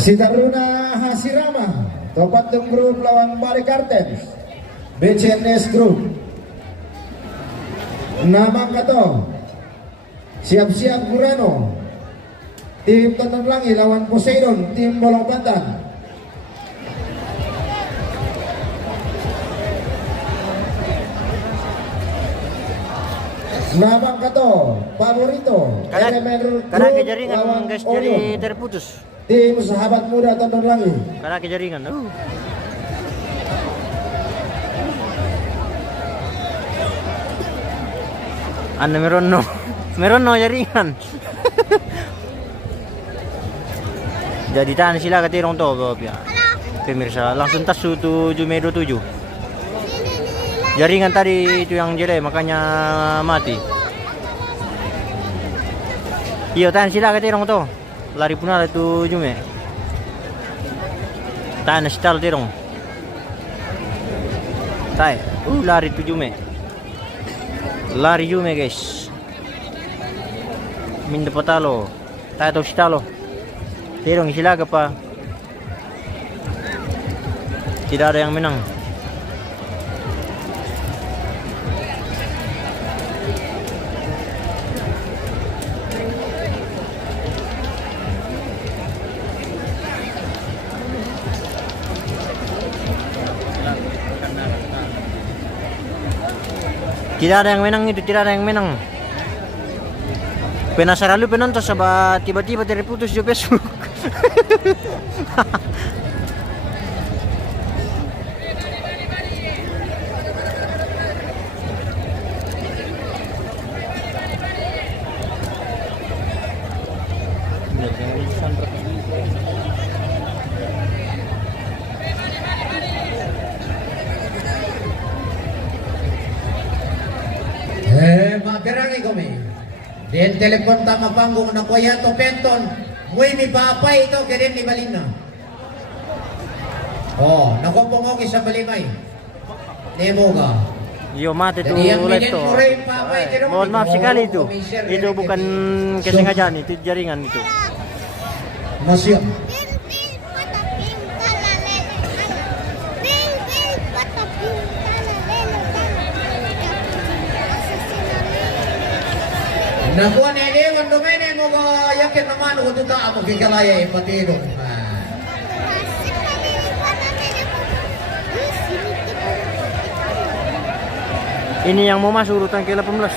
Si Taruna Hasirama, Topatung Group lawan Bari Kartens, BCNS Group. Nama Kato, siap-siap Gurano, tim Tonton Langi lawan Poseidon, tim Bolong Pantan. Nama Kato, Favorito, karena kejaringan guys jadi terputus. Tim Sahabat Muda Tonton Langi. Karena kejaringan. Anda merono jaringan. Jadi tahan sila katirong to Bob ya. Pemirsa langsung tas 727. Jaringan tadi itu yang jelek makanya mati. Iyo tahan sila katirong to. Lari punala itu Jume. Tahan setal tirong. Tai. Lari tu Jume. Lari Jume guys. Minda patalo. Tai to stalo. Tirong isilaga pa. Tidak ada yang menang. Tidak ada yang menang itu, tidak ada yang menang. Penasaran lu penonton sahabat tiba-tiba terputus di Facebook. Magerangi kami. Den telepon tama panggung na kuya to penton. Muy mi papay ito keren ni Balina. Oh, nakupungo sa balingay. Nemo ka. Yo mati itu live to. Mohon maaf sekali itu. Itu bukan kesengajaan, itu jaringan itu. Masih. Nakuha ni Ewan Domene mo ka yakin naman kung ito ako kikalaya ipatiro. Ini yang mau masuk urutan ke-18.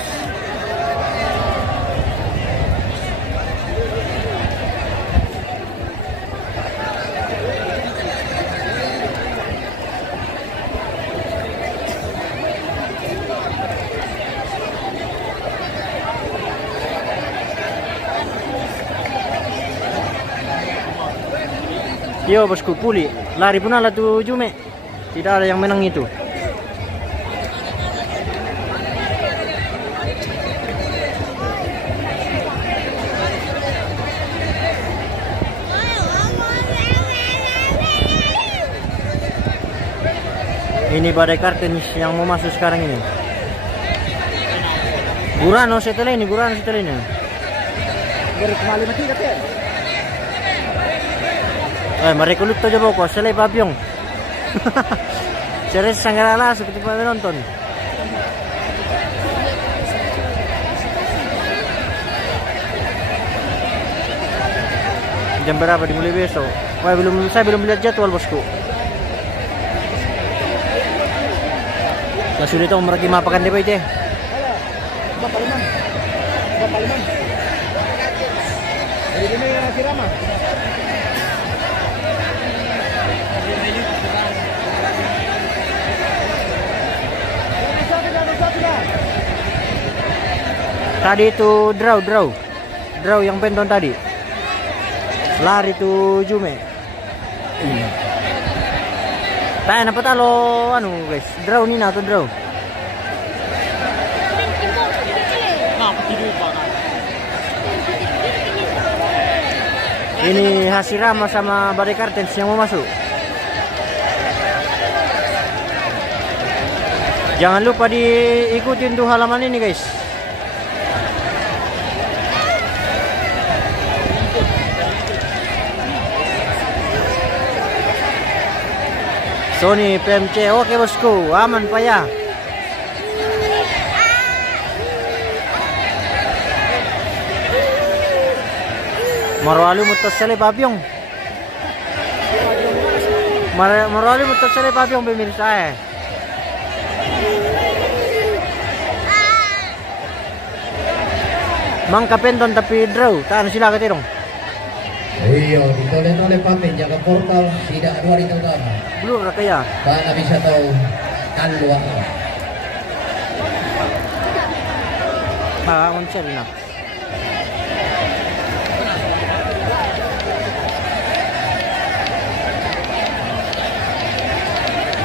Yo bosku puli, lari punala tuh Jume. Tidak ada yang menang itu. Ini Badai Kartens yang mau masuk sekarang ini. Gurano setelah ini, Baru kembali mati tapi. Mereka luto aja boko, selai pabyong. Seres sanggarala seperti pada nonton. Jam berapa dimulai besok? Wah, saya belum lihat jadwal bosku. Nah, sudah tahu mereka mapakan DPT. Bapak Liman. Dari ini Hasirama. Tadi itu draw yang penton tadi. Lari itu Jume. Tahan apa talo guys, draw ni atau draw. Ini Hasirama sama Badai Kartens yang mau masuk. Jangan lupa diikutin tuh halaman ini guys. Sony PMC. Oke bosku, aman pak ya. Marwali mutasali papyong. Marwali mutasali papyong pemirsa Mang kapenton tapi draw. Taan sila katirong. Iya, ditoleh-toleh papen jaga portal tidak dua itu kan. Blur na kaya. Bana bisa tahu kalwa. Bangun siya na.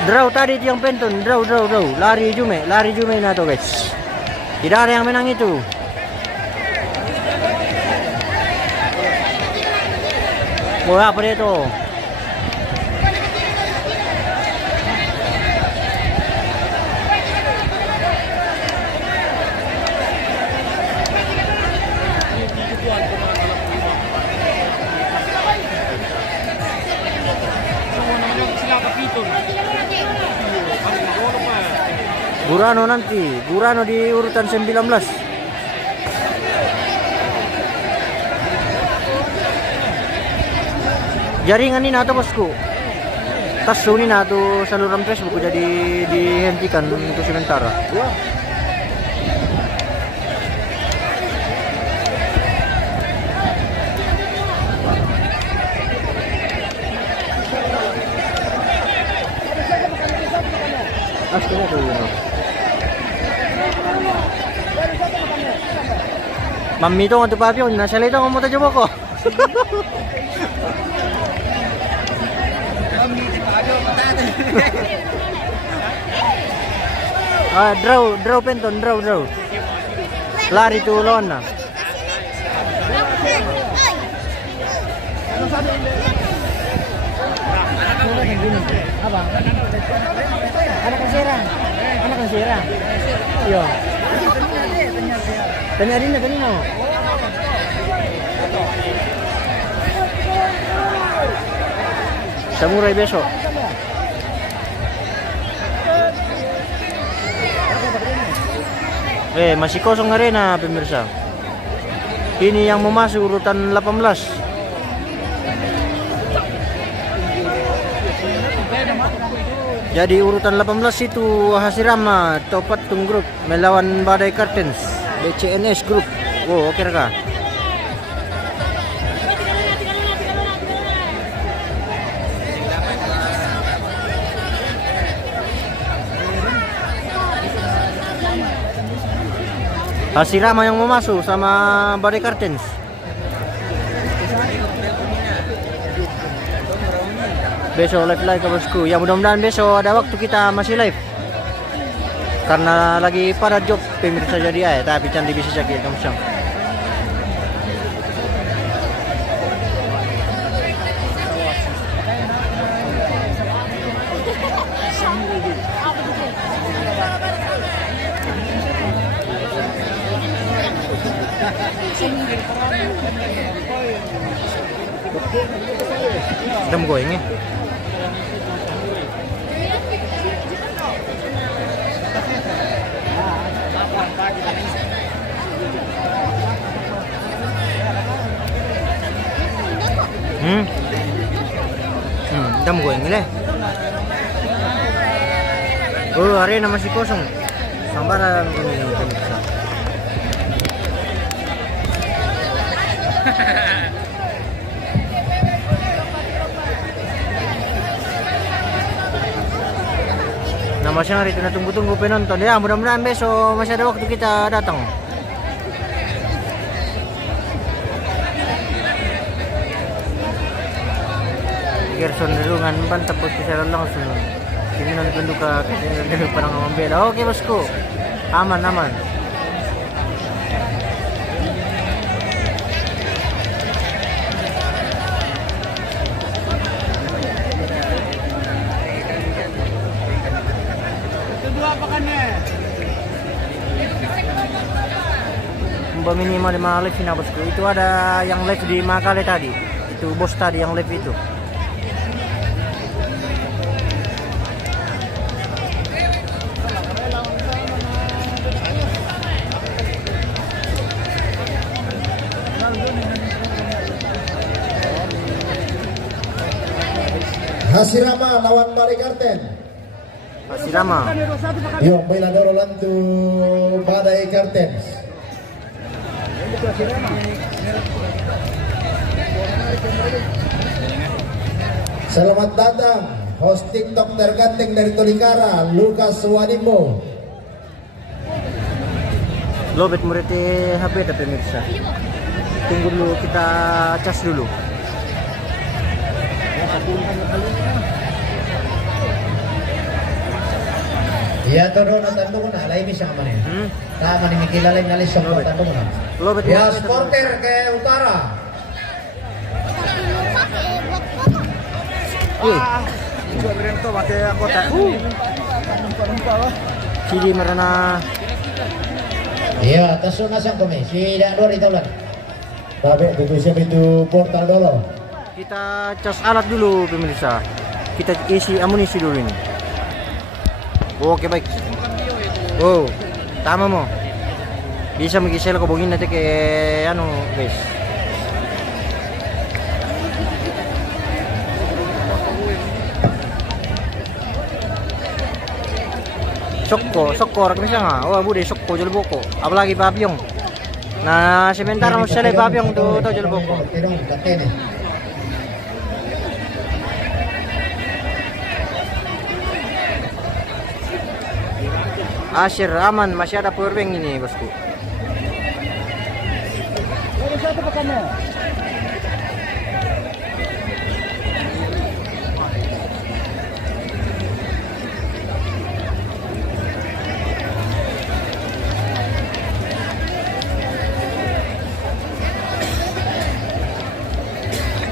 Draw tadi yang penton, draw. Lari Jume na to guys. Tidak ada yang menang itu. Wah, apa itu? Gurano di urutan 19. Jaringan ini atau bosku? Tas ini atau saluran Facebook jadi dihentikan untuk sementara. Astaga tuh. Mami itu untuk papi, nasa lito ngomong tayo ko. Draw penton, draw. Lari tulon na. Apa? Anak kasira. Yo. Tanya kanina. Samurai besok. Masih kosong arena pemirsa. Ini yang mau masuk urutan 18. Jadi urutan 18 itu Hasirama Topat Tung Group melawan Badai Curtains BCNS Group. Wow, oke kah? Hasirama yang mau masuk sama Badai Curtains. Besok live ke bosku. Ya mudah-mudahan besok ada waktu kita masih live. Karena lagi pada job pemirsa jadi tapi cantik bisa sakit kamu sang. Dam goyang ya. Dam goyang ini. Oh, arena masih kosong. Sambaran ini. Nah, masih hari itu na tunggu-tunggu penonton ya. Mudah-mudahan besok masih ada waktu kita datang. Gerson Derungan bantap secara langsung. Ini nanti penduka dari parang membela. Oke bosku, aman. Minimal 5 live sih bosku. Itu ada yang live di Makale tadi. Itu bos tadi yang live itu. Hasirama lawan Bari Karten. Asirama. Yung Bailadoro Lantu Badai Karten. Selamat datang host TikTok terganteng dari Tolikara, Lucas Wadimbo. Lobet murete HP tapi pemirsa. Tunggu dulu, kita cas dulu. Iya todo na tanto ko na alay mi sama niya. Tama ni Mikilala ng alis sa tanto mo na. Lobet Ya murete. supporter kay Utara. Sidi marana. Iya, taso na siyang kami. Si Dador ito lang. Babe, tunggu siapa itu portal dulu. Kita cas alat dulu pemirsa. Kita isi amunisi dulu ini. Oke baik. Oh, tama mo. Bisa mag-isel ko bugin natin kay ano guys. Sokko, rak bisa nga. Oh, bude sokko julboko. Apalagi babyong. Na sementara mo sila babyong to julboko. Tirong katen eh. Asir aman, masih ada powerbank ini bosku.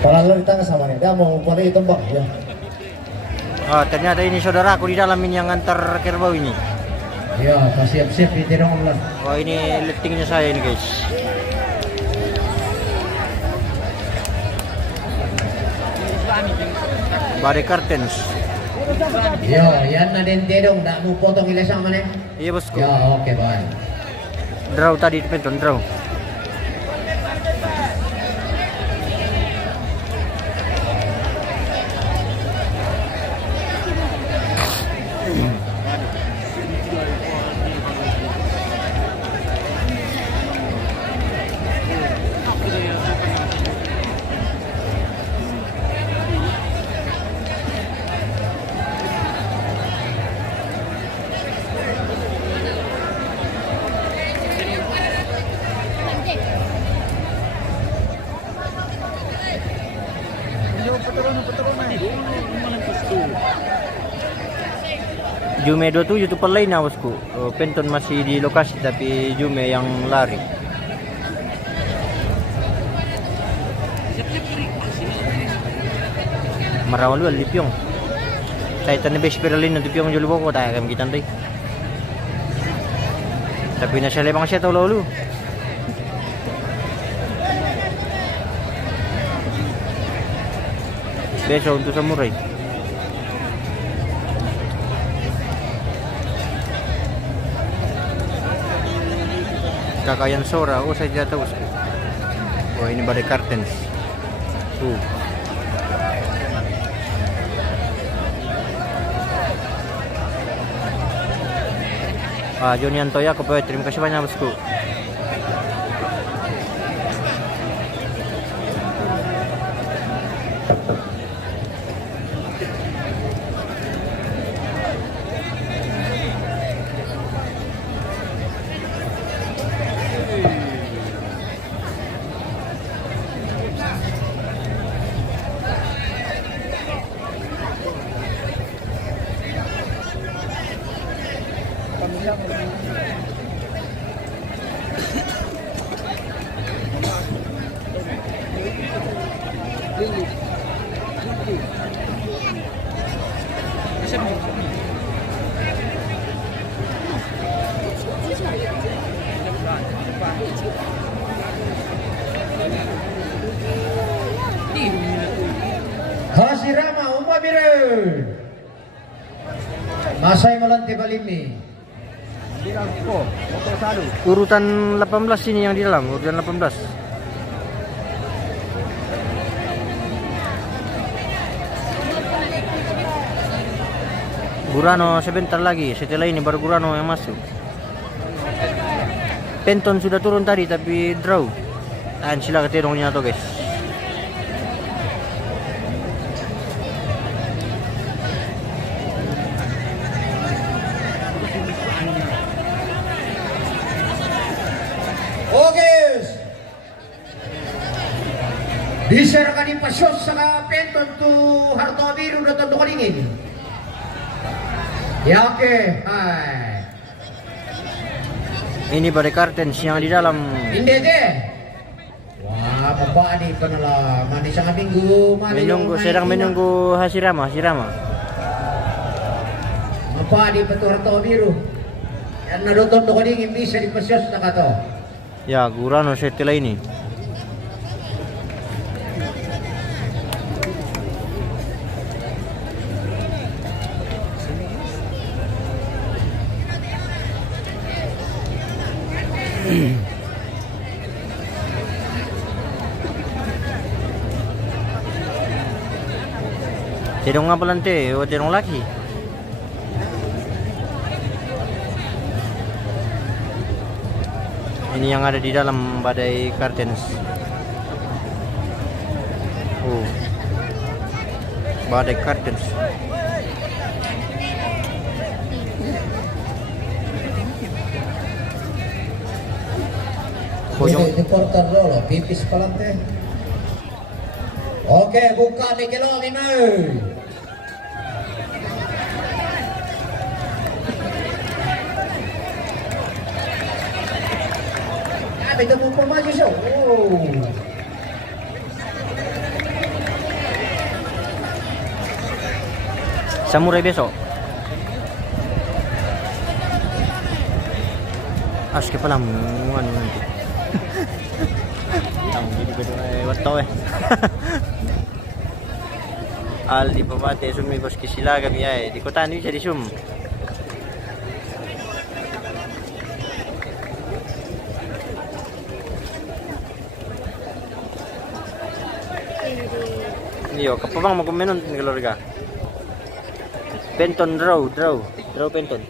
Kalau lo ditanya sama nih, dia mau pada itu bang ya. Oh, ternyata ini saudaraku di dalam ini yang antar kerbau ini. Iya, siap-siap itirong lang. Oh, ini lettingnya saya ini guys. Bade Kartens. Yo, yan na din tidong. Da mo potong ila sama niya. Iya bosku. Yo, okay, bye. Draw tadi penton draw. Jume 27 itu lain na bosku. Penton masih di lokasi tapi Jume yang lari. Marawal lu lipyong. Saya tanya base peralin na lipyong julu ko tayo kami kita tay. Tapi na siya lemang siya tolo lu. Beso untuk samurai. Kakayan Sora, oh saya tidak tahu. Oh ini Bade Kartens. Tuh. Joni Antoya, terima kasih banyak bosku. Hasirama umabire. Masay Malanti Balimi. Urutan 18 ini yang di dalam, urutan 18. Burano sebentar lagi. Setelah ini baru Burano yang masuk. Penton sudah turun tadi tapi draw. Dan sila ketirongnya to guys. Diserahkan di pasyos sa Penton to Harto Biru na Tondo Kalingin. Ya oke, hai. Ini pada kartens yang di dalam. Hindi deh. Wah, mabadi pa na lang. Mani sa minggu, Sedang menunggu Hashirama. Mabadi pa to Harto Biru. Yan na doon Tondo Kalingin bisa di pasyos na ka to. Ya, Burano setelah ini. Tidong nga palante, o tidong laki. Ini yang ada di dalam badai kartens. Oh, badai kartens. Di porter dulu, pipis pa lang te. Oke, buka Miguelo, Mimay. Ito mo pa maju siya. Oh. Samurai besok. Aske pala mo ano nanti. Ang hindi ko wato Aldi pabate sumibos kisila kami ay di ko tani siya di sum. Iyo, kapabang magumenon ng kalorga. Penton draw Penton.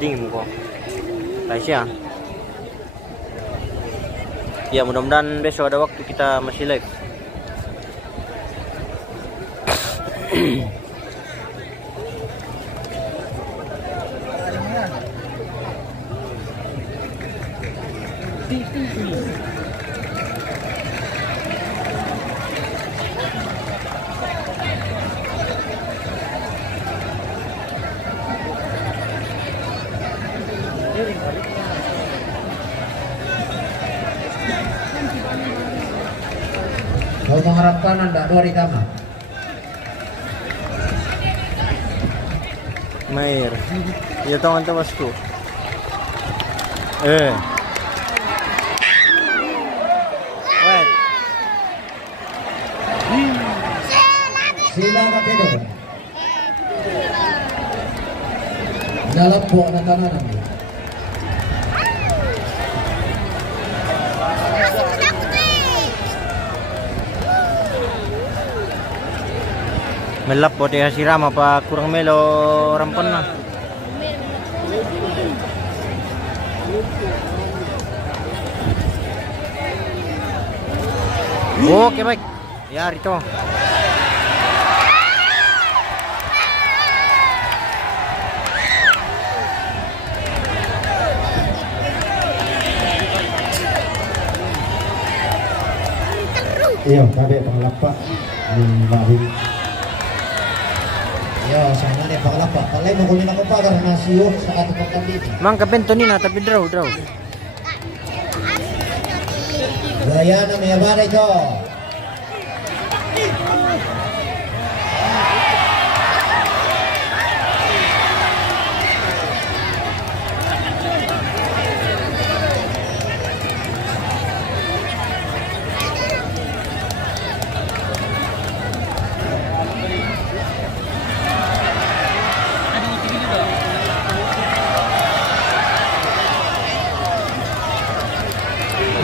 Dingin mo ko. Ay siya. Ya, mudah-mudahan besok ada waktu kita masih live. Mau mengharapkan anda dua di kamar. Mair. Ya teman-teman bosku. Wait. Sila Kapido. Dalam buah na tanan. Melap po tayo si Rama pa kurang melo rampon na. Oke baik. Ya Rito. Iya, kabe panglapak ng bahin. Yo, sana ni pakalapa. Palay mo kunin ako pa karena siyo sa ating pagkabit. Mang kapento ni na tapi draw. Gaya na may abara ito.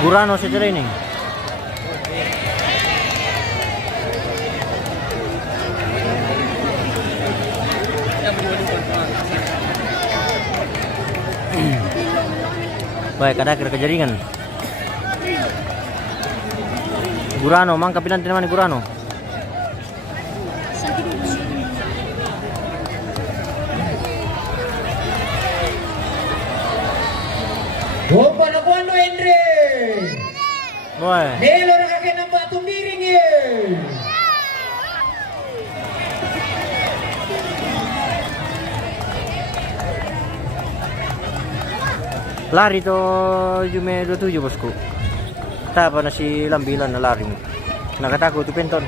Burano sa training. Baik, kada kira kejaringan. Gurano, mangka pinanti naman ni Gurano. Opa na kuan no Andre. Boy. Nelo ra kay nang batong biring eh. Lari to Jume 27 bosku. Tapa na si Lambilan na lari mo. Nakatago to Penton.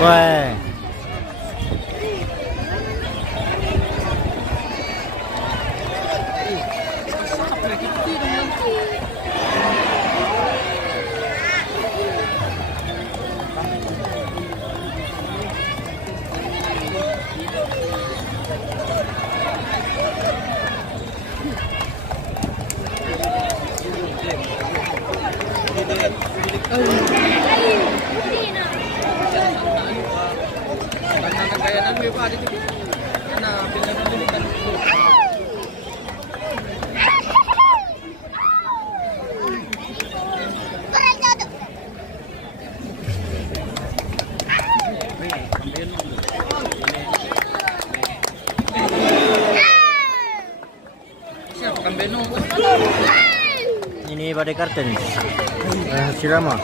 Boy. Ini badai karten. Si Rama.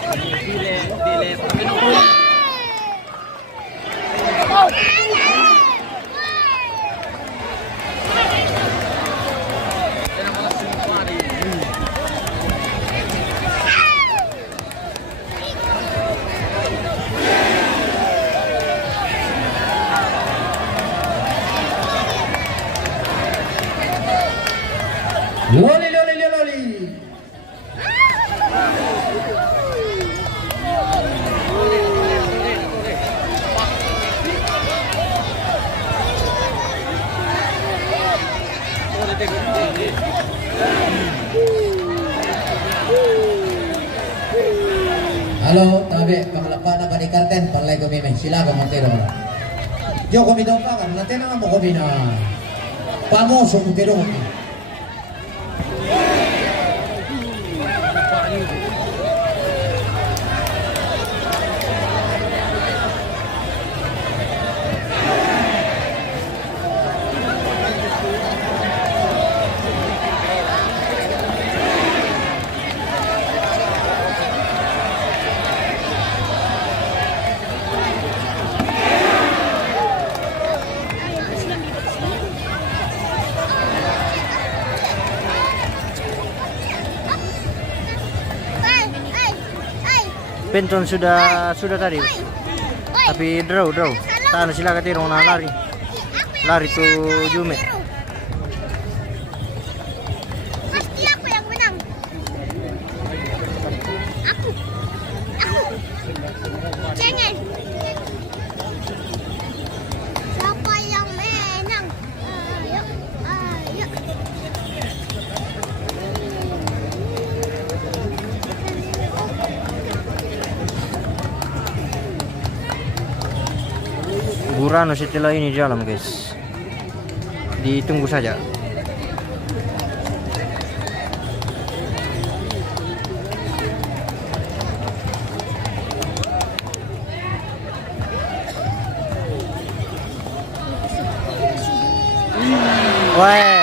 Loli loli loli. Halo, tabi, pangalapa na ba ni Karten? Palay ko mime, sila ka Montero. Yo kami daw pa, kan natin na mo kami na pamoso Montero. Penton sudah tadi. Tapi draw. Tahan sila katirong na lari. Lari to Jume. Pasti aku yang menang. Aku. Cengeng. Siapa yang menang? Ayo. Gurano setelah ini di dalam guys. Ditunggu saja. Wah.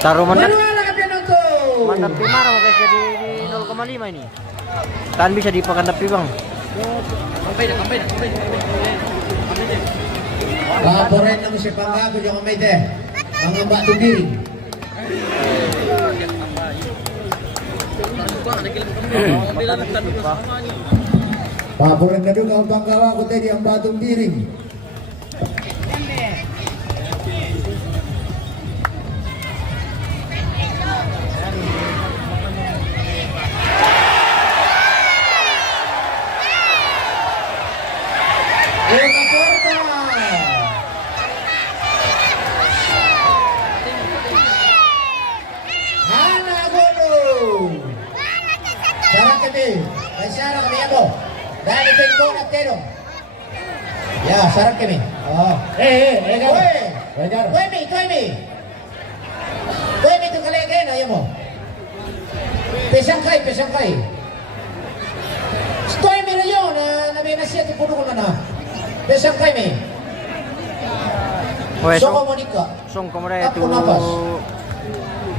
Taruh mandat. Mandat mana mau guys jadi di 0,5 ini. Kan bisa dipakandap bang. Paporin ng si Panggago yung kamay te. Mga bato biring. Paboran na doon ang panggawa ko tayo ang batong biring. Una porta. Hana Gono. Sarang kami. Ay sarang kami ako. Dahil ito yung naptero. Ya, sarang kami. Oh. Tuemi. Tuemi itu kalian ayaw mo. Pesangkay. Tuemi na yun. Nabi na siya puno ko na. Pesangkay mi. Oke, Soko Monica. song kamera itu Aku nafas.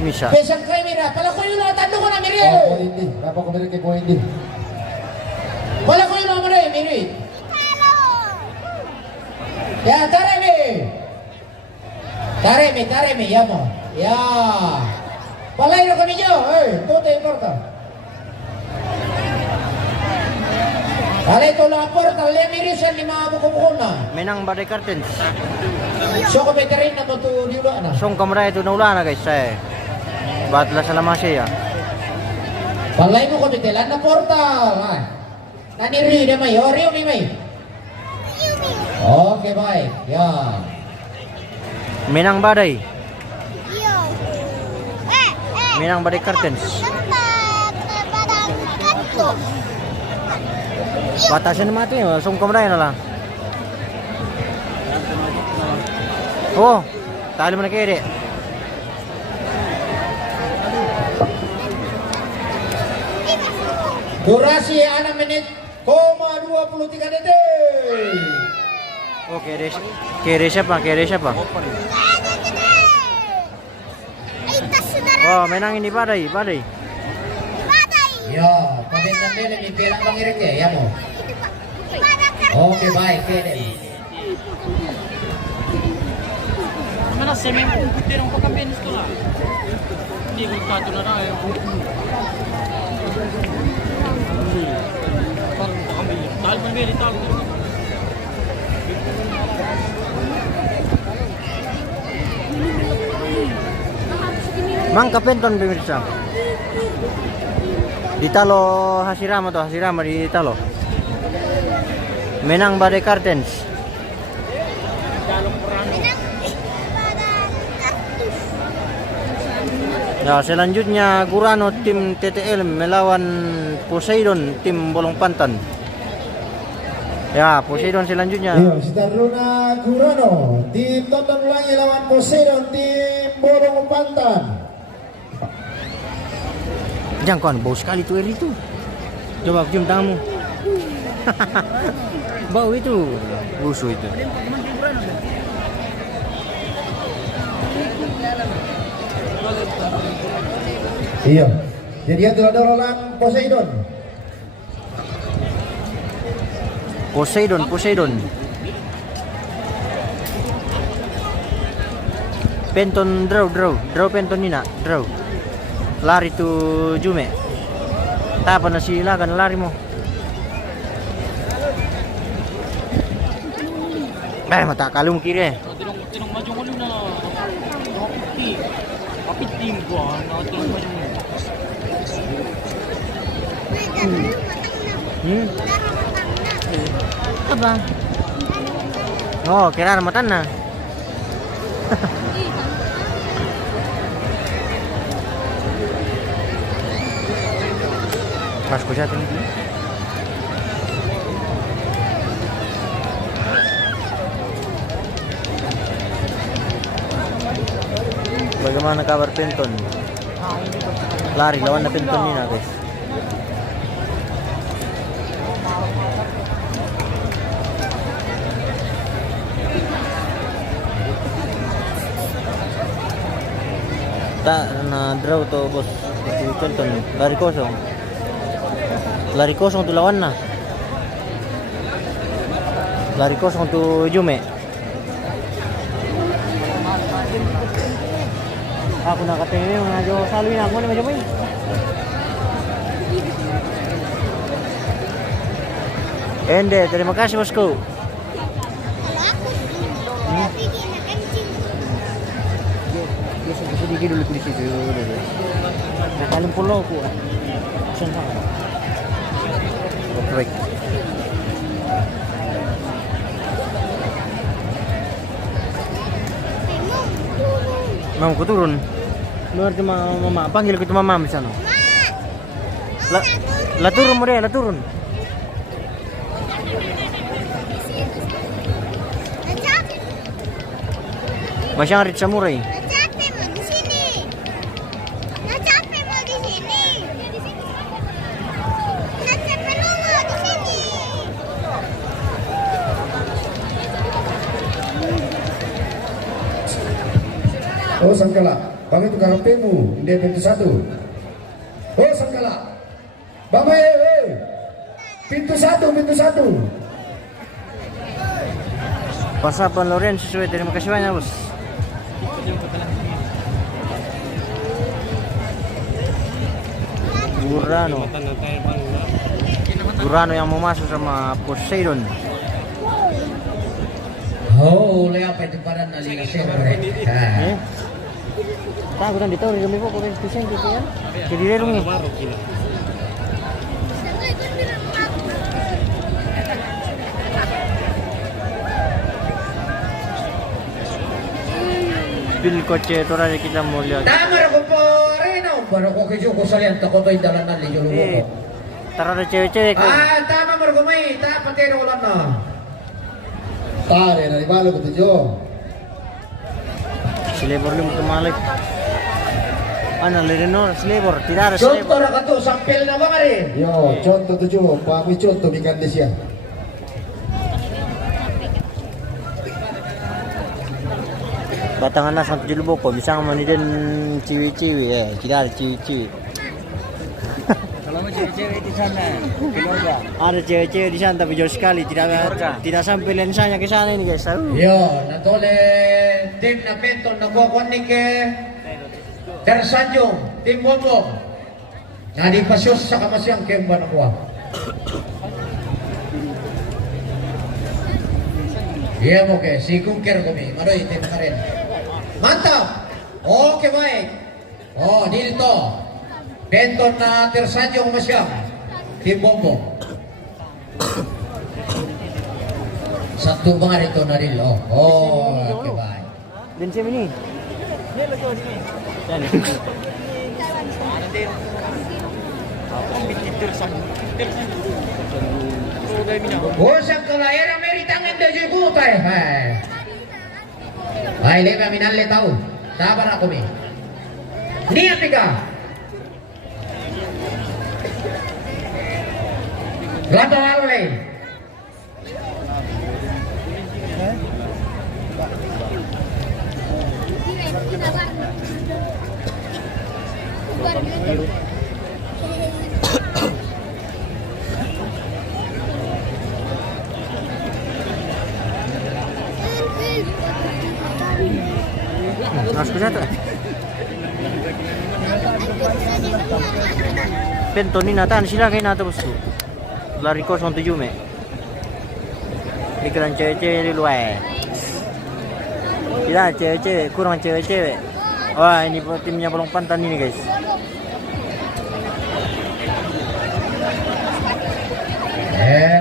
Misa. Pesangkay mi na. Pala ko yung tando ko na miri. Oh, hindi. Dapat ko meron kay hindi. Pala ko yung mga miri. Ya, taremi, ya mo. Ya. Palay na kami nyo. Tuto yung porta. Palay ito lang ang porta. Lemirisan ni mga bukong na. Menang badai curtains. So, kumitarin na mo ito diula na. Song kamera itu naula na guys saya. Batla sa lamang siya. Palay mo kumitilan na porta. Naniri na may. Oriyo ni may. Okay, baik. Ya. Menang badai. Yo. Menang badai curtains. Tempat padang kanto. Batasan naman ito yun. Song kamera na lang. Oh, tali mo na kayo di. Durasi 6 menit, 23 detik. Oh, kere siapa? Ay, tas saudara. Oh, menang ini badai. Badai. Ya, pabintang nila may pilang pangirik ya mo. Para ka. Okay, baik. Pwede. Mana semen putih orang pakai benis tu lah. Ni kita tu nak ada. Baru ambil. Tal pun beli tal. Mang kapenton pemirsa. Ditalo Hashirama di talo. Menang badai curtains. Nah, selanjutnya Gurano tim TTL melawan Poseidon tim Bolong Pantan. Ya, Poseidon selanjutnya. Iya, si Taruna Gurano, tim Tonton Ulangi lawan Poseidon, tim Borong Pantan. Jangkauan bau sekali tuh Eli tuh. Coba cium tanganmu. Bau itu, busuk itu. Iya, jadi yang telah lawan Poseidon. Poseidon. Penton draw penton nina, draw. Lari tu Jume. Tapa na sila kan lari mo. Mata kalung kiri. Tinong maju ko na. Putih. Tapi tim gua na tinong maju. Apa? Oh, kira matan na. Mas ko siya ito. Bagaimana kabar Penton? Lari lawan na Penton nina guys. Na draw to bos. Si Penton lari kosong tu lawan na. Lari kosong tu Jume. Aku nak kata ini ngajo salwi nak mana macam ni. Hindi, terima kasih bosku. Kalau aku tapi dia nak kencing. Biasa sedikit dulu di situ dulu. Nakalim pulau ko. Saan ka? Oke, baik. Mau ko turun. Luar ke mama, panggil ko mama di sana. La, la turun mo deh, la turun. Capek, Masyang rit samurai. capek mau di sini. Capek mau di sini. Capek lu mau di sini. Oh Sangkala, bang itu karepemu, dia pintu 1. Oh Sangkala, bang pintu 1, pintu 1. Pasapan Loren sesuai, terima kasih banyak bos. Burano. Burano yang mau masuk sama Poseidon. Oh, le apa itu pada nali siyempre. Eh? Tago dan dito rin mo ko kung pisang dito yan. Kiri rin mo. Bil kotse to ra kita mo lihat. Tama ra ko po reno, para ko kijo ko salian ta ko bay dalan nali julo ko. Eh, tara na cewek-cewek. Ah, tama mar ko may, ta patero ulan na. Tare, dari balo ko tujo. Selebor lim tumalik. Ano, Leonor, selebor, tidak ada Contoh selebor. ra ka to sampel na ba mari? Yo, contoh tujo, pami contoh bikan desya. Batangan na sa Julbo ko, bisa nga man din ciwi-ciwi eh, tidak ada ciwi-ciwi. Kalau mau cewek-cewek di sana, keluarga. Ada cewek-cewek di sana tapi jauh sekali, tidak sampai lensanya ke sana ini guys. Yo, natole tim na penton na kuha ni ke Tersanjung, tim Bombong. Na di pasyos sa kamasyang kemba na kuha. Iya mo ke, si Kunker kami, maroy tim ka rin. Mantap! Oke baik. Oh, dito. Benton na Tersanjung kamasyang. Tim Bombong. Satu banget itu Nadil. Oh, oke baik. Dan siapa ini? Yan. Usang kelahiran meritangan dari butai. Hai, leva minalle tahu. Sabar aku mi. Niat tiga. Lato alwe. Masuk na. Pentonin natin sila kayo natin bos. Lari ko 7 me. Dikeran cewek-cewek di luar. Tidak cewek-cewek, kurang cewek-cewek. Wah ini timnya Bolong Pantan ini guys.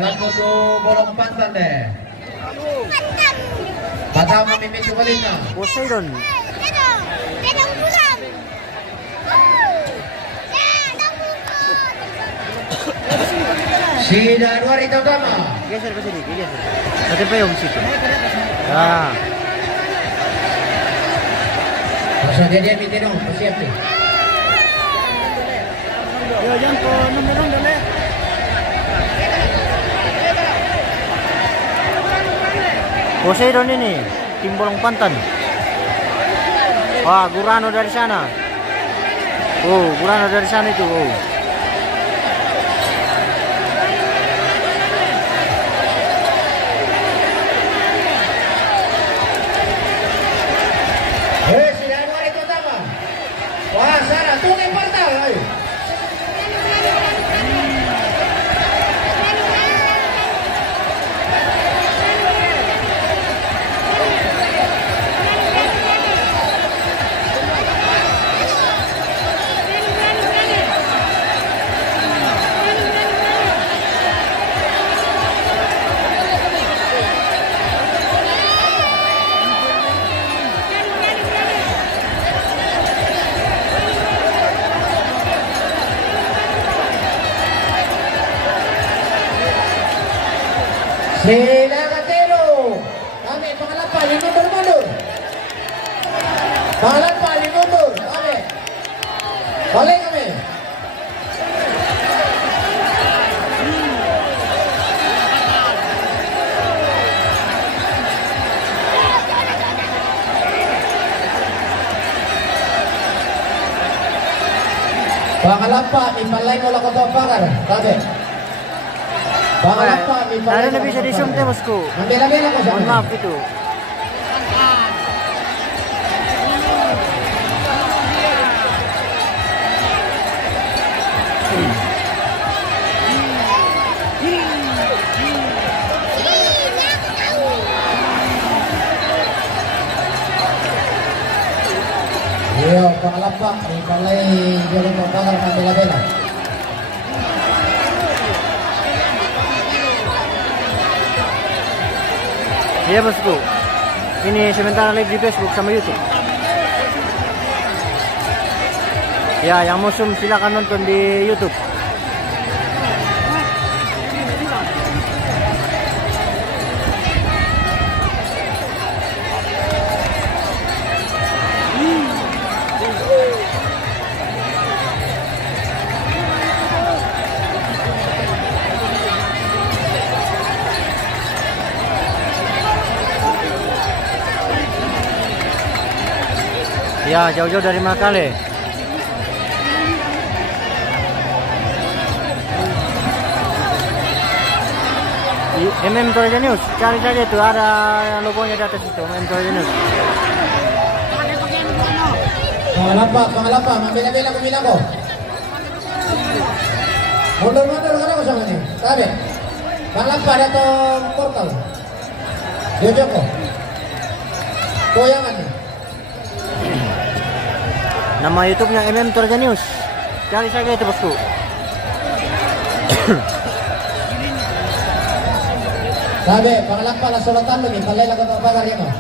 Lagu tu Bolong Pantan deh. Kata memimit Balina. Poseidon. Pedang pulang. Si Januari Tama. Geser ke sini, geser. Nanti payung situ. Ah, Masa dia minta dong, siap nih. Yo, yang po numero dole. Poseidon ini tim Bolong Pantan. Wah, Gurano dari sana. Oh, Gurano dari sana itu. Oh. Si Januari Tama. Wah, sana tunai partai. Ayo. Sila Katero. Kami, pangalan pa, limundur-mundur. Pangalan pa, limundur. Kami. Balik kami. Pangalan pa, ipalay mo lang ko ito, Pakar. Kami. Pangalan pa, ipalay Ada mo na bisa disum teh bosku. Nambela-bela ko sa Mohon kanya. maaf itu. Iyo, pangalan pa, ipalay mo lang ko, Pakar. Nambela-bela. Iya bosku. Ini sementara live di Facebook sama YouTube. Ya, yang mau zoom silakan nonton di YouTube. Ya, jauh-jauh dari Makale. Di MM Toraja News, cari saja itu ada logonya di atas itu, MM Toraja News. Pangalan pa, mambela-bela ko bilang ko. Mundur-mundur ka na ko sa kanya. Sabi, pangalan pa, dato portal. Jojo ko. Kuyangan niya. Nama YouTube-nya MM Toraja News. Cari saja itu bosku. Sabi, pangalan pa, nasulatan lagi. Palay lang ko ito, Pakar yan mo.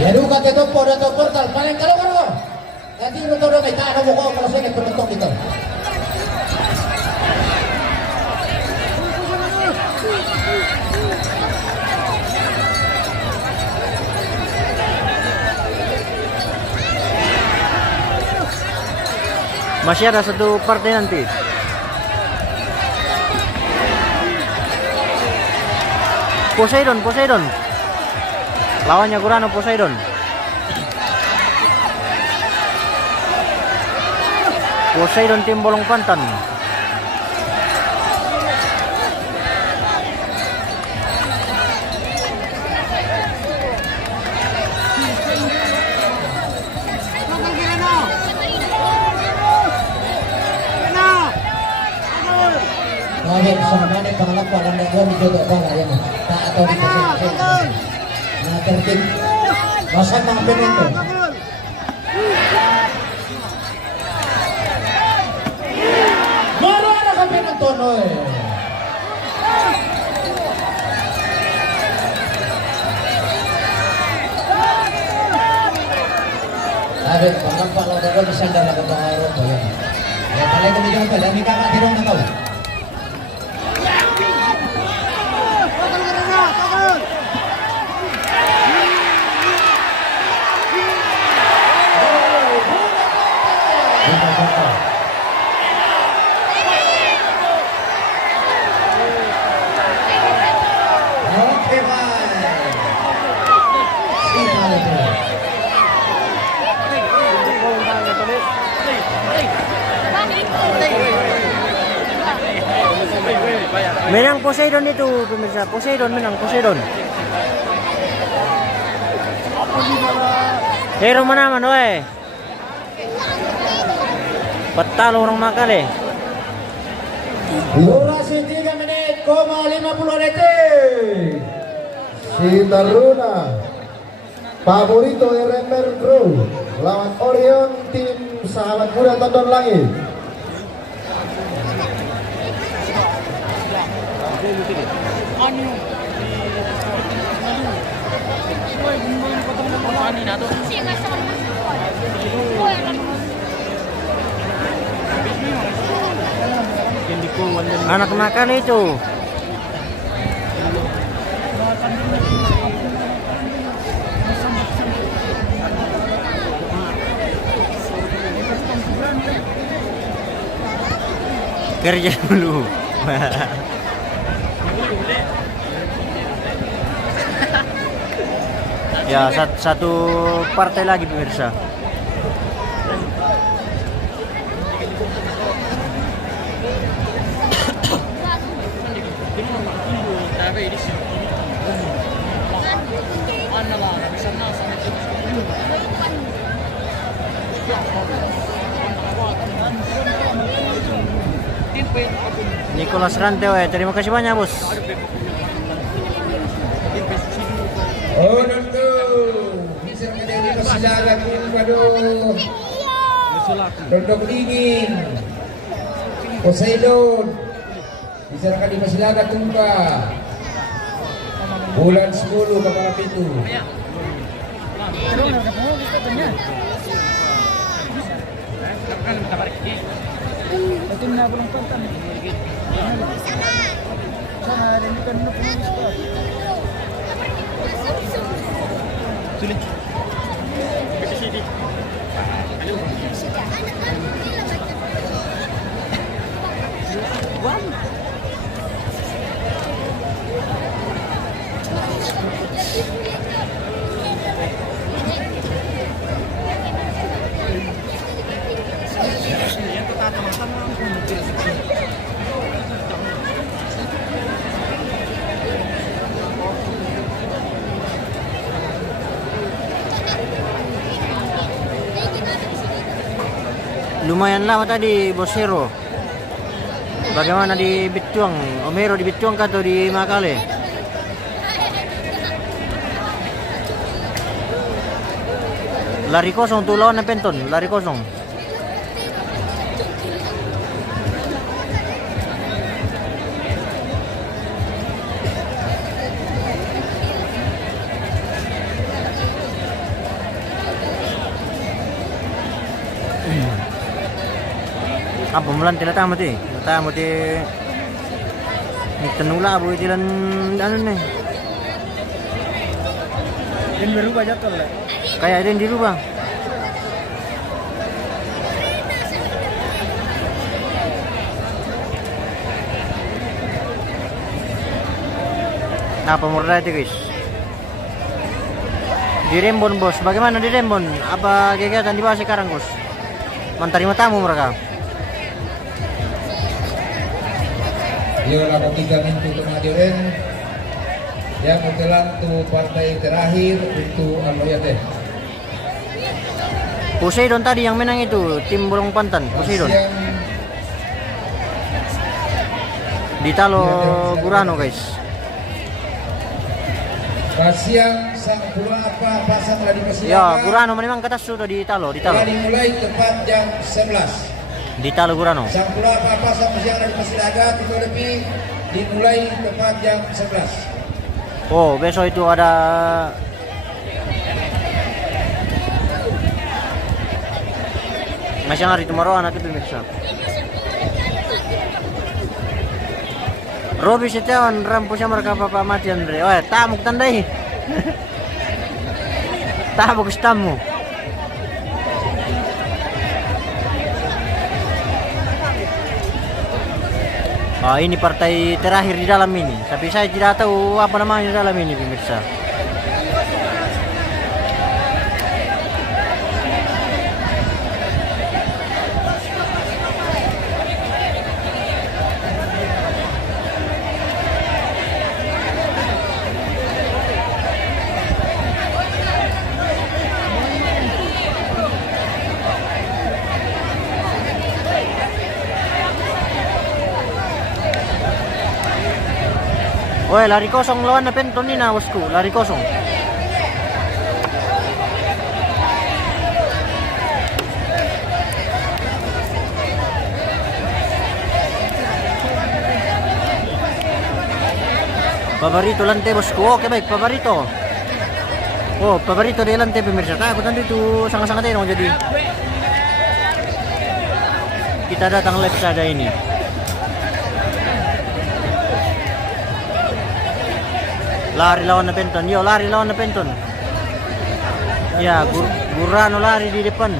Yadukat ito po, dato portal. Paling kalo-kalo. Nanti ito na may taano mo ko kalau saya nagpunutong dito. Masih ada satu partai nanti. Poseidon. Lawannya Gurano Poseidon. Poseidon tim Bolong Pantan. Sabi, sama ni pangalan pa, lang ko medyo ito, Pakar yan mo. Taataw dito siya. Nagkertip. Basan mga pimento. Maro na kami ng tono eh. Sabi, pangalan lang ako bisa dalam pangaro ko yan. Ya palay kami dito, dami kakatirong na tao. Oke, bye. Sila ito. Menang Poseidon itu pemirsa. Poseidon menang Poseidon. Hero mana man weh. Petalo orang Makale. Durasi 3 menit, 50 detik. Si Taruna favorito de Renber Bro lawan Orion tim Sahabat Muda Tondon Langit. Anak nakal itu. Kerja dulu. Ya, satu partai lagi pemirsa. Nicholas Ranteo, terima kasih banyak bos. Oh, tentu. Bisa menjadi persidangan waduh. Dondok dingin. Poseidon. Bisa kali persidangan tungga. Bulan 10 kepala pintu. Lumayan lama tadi Bos Hero. Bagaimana di Bituang? Om Hero di Bituang atau di Makale? Lari kosong tuh lawan Penton, lari kosong. Apa mulan tila tamat eh. Tamat eh. Tenula bu jalan anu nih. Dan berubah jadwal lah. Kayak ada yang dirubah. Nah, pemurda itu guys. Di Rembon bos, bagaimana di Rembon? Apa kegiatan di bawah sekarang bos? Menerima tamu mereka. Dia lakukan 3 minggu kemarin yang menjelang tuh partai terakhir untuk Aloyate. Poseidon tadi yang menang itu tim Bolong Pantan, Poseidon. Di Talo Gurano guys. Siang sang pula apa pasang lagi persidangan. Ya, Gurano memang kata sudah di Talo, di Talo. Dimulai tepat jam 11. Di Talo Gurano. Sang pula apa sang persidangan lagi persidangan itu lebih dimulai tepat jam 11. Oh, besok itu ada masih hari Tumaroan itu pemirsa. Robi Setiawan rampusnya mereka Bapak mati Andre. Oh, tamuk tandai. Tamuk tamu. Oh, ini partai terakhir di dalam ini. Tapi saya tidak tahu apa namanya di dalam ini pemirsa. Woi, lari kosong lawan Penton ini nah bosku, lari kosong. Pabarito lantai bosku. Oke baik, Pabarito. Oh, Pabarito di lantai pemirsa. Takut nanti itu sangat-sangat enak jadi. Kita datang live saja ini. Lari lawan na Penton. Yo, lari lawan na Penton. Ya, Gurano lari di depan.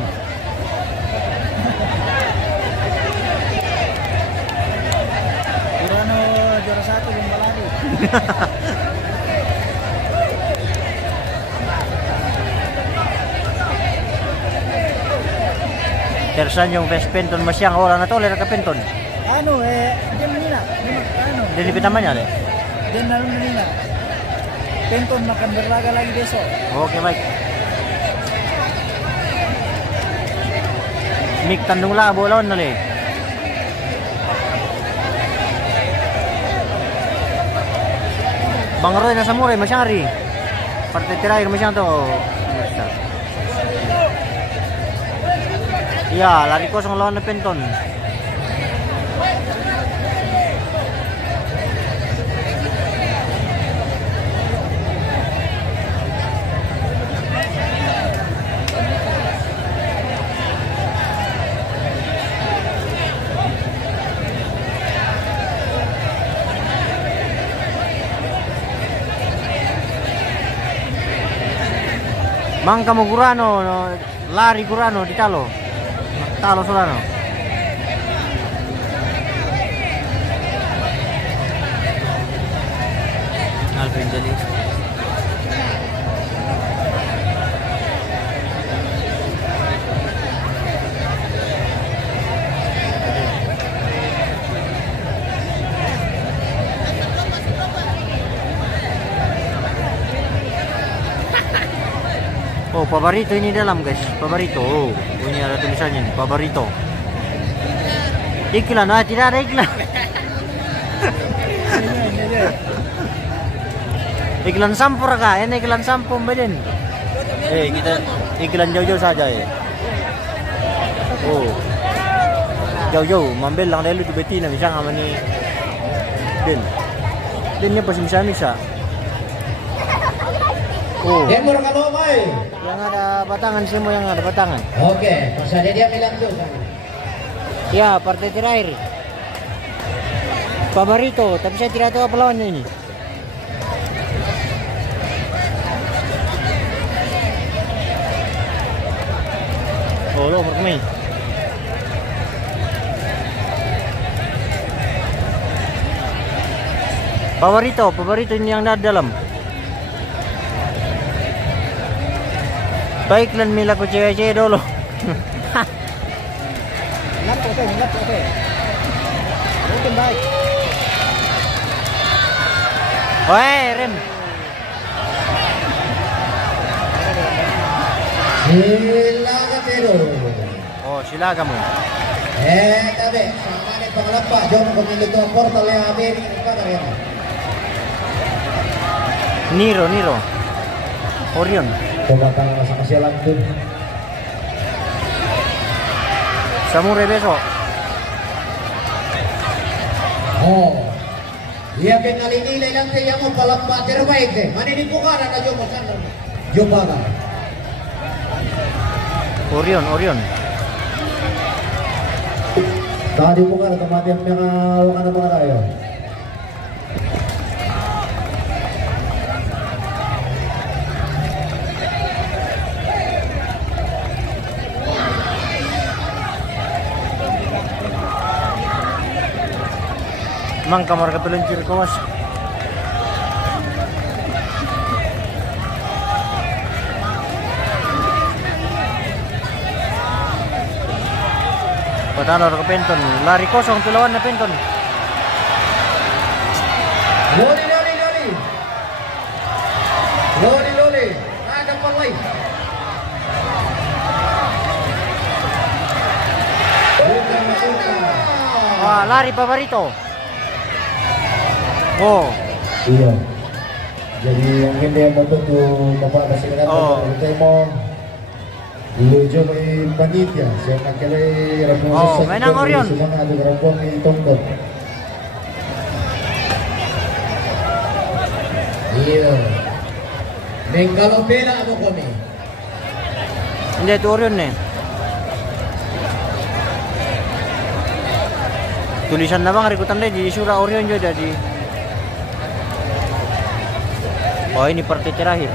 Urano juara 1 lomba lari. Tersan yung best Penton masyang. Wala na to, lera ka Penton. Ano dia menina. Ano? Jadi pitamanya deh. Dia nalu menina. Penton makan berlaga lagi besok. Oke, baik. Mik Tandung Labo lawan nali. Bang Roy nasa Muray Masyari. Partai terakhir masyang to. Ya, lari kosong lawan na Penton. Mang kamu Gurano, no, lari Gurano di talo. Talo Solano. Alvin Jali. Oh, paborito ini dalam guys, paborito. Oh, ini ada tulisannya nih, paborito. Iklan, tidak ada iklan. Iklan sampur kah? Ini iklan sampo beden. Kita iklan jauh-jauh saja ya. Oh, jauh-jauh, mambil lang dahil itu betina bisa nggak ni. Dennya pasti bisa. Oh. Demor kalau mai. Yang ada batangan semua yang ada batangan. Oke, pas ada dia bilang tuh. Ya, partai terakhir. Paborito, tapi saya tidak tahu apa lawannya ini. Oh, lo bermain. Paborito ini yang ada dalam. Baik lan mila ko cewek-cewek dulu. Lap oke. Mungkin baik. Woi, rem. Silaga pero. Oh, sila kamu. Tabi, sama ni pangalapa, jom pemilu to portal yang amin para yan. Niro. Orion. Kedatangan masa kasialan tuh. Samurai besok. Oh. Iya pinali-nilai lang tayo mo palapa terbaik deh. Maninipukan na jom mo sana. Jumpa ka. Orion. Tadi bukan kematian yang awakan apa tayo. Mang kamar ketulincir kawas. Patanor ke Penton, lari kosong tuh lawan na Penton. Loli. Ada palay. Wah, lari Paborito. Oh, Iya. Jadi yang ini yang mau tuh bapak kasih kan kita mau lujo may panitia siya nakilay rapong Oh, may nang Orion. Semua ada rapong itongkot. Iya. Bengkalo pela mo kami. hindi itu Orion nih. Tulisan na bang rikutan deh di surah Orion juga di. Oh, ini partai terakhir.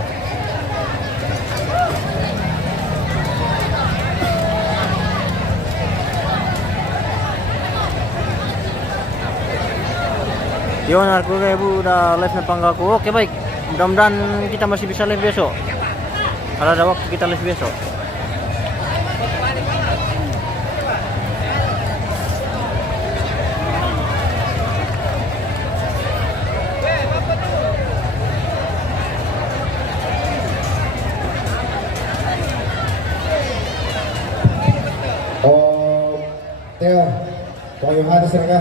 Yon, aku ibu udah live na panggaku. Oke baik, mudah-mudahan kita masih bisa live besok. Kalau ada waktu kita live besok. Oh, Teo, kung yung hadas na ka,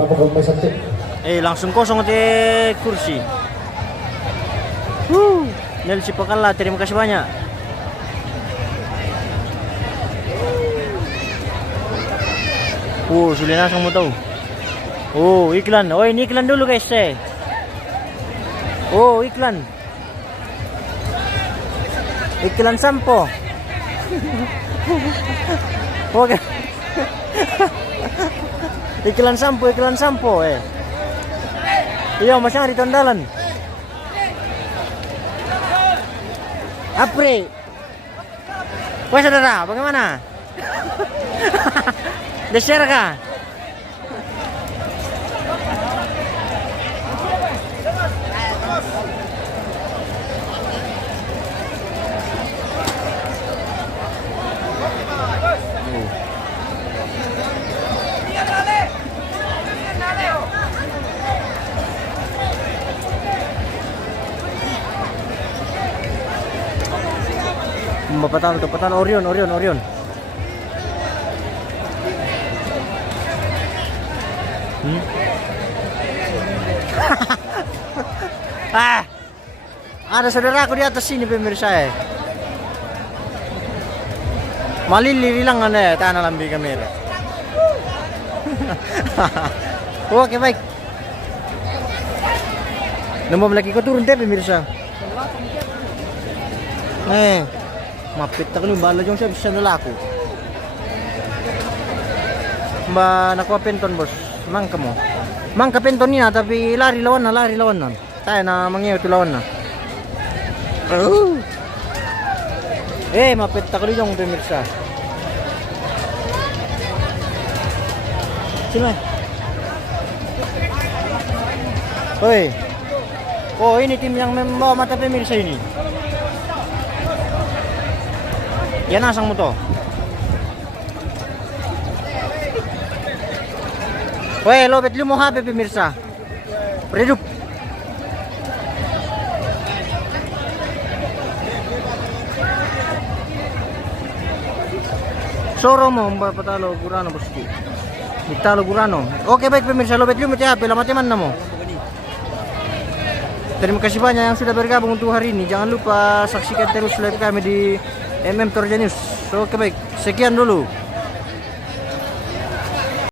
mapagampay sa tip. Langsung kosong di kursi. Nelsi Pakala, terima kasih banyak. Sudah langsung mau tahu. Iklan. Oh, ini iklan dulu guys. Iklan. Iklan sampo. Oke. Iklan sampo. Iya, masang di tondalan. Apri. Wah, saudara, bagaimana? Deser kah? Patan Orion. Ada saudaraku di atas sini pemirsa. Malili lang tanah lambi kamera. Oke baik. Nombor lagi ko turun deh pemirsa. Mapit tak ni bala jong siya bisa nalaku. Nakuha penton bos. Mangka mo. Mangka penton niya tapi lari lawan na. Tayo na mangyaw lawan na. Mapit tak ni jong pemirsa. Sino? Ini tim yang membawa mata pemirsa ini. Yan asang mo to. Lobet lumuha pemirsa. Redup. Soro mo patalo Gurano boski. Italo Gurano. Oke baik pemirsa, lobet lumut ya, pila matiman na mo. Terima kasih banyak yang sudah bergabung untuk hari ini. Jangan lupa saksikan terus live kami di MM Torja News. Oke baik, sekian dulu.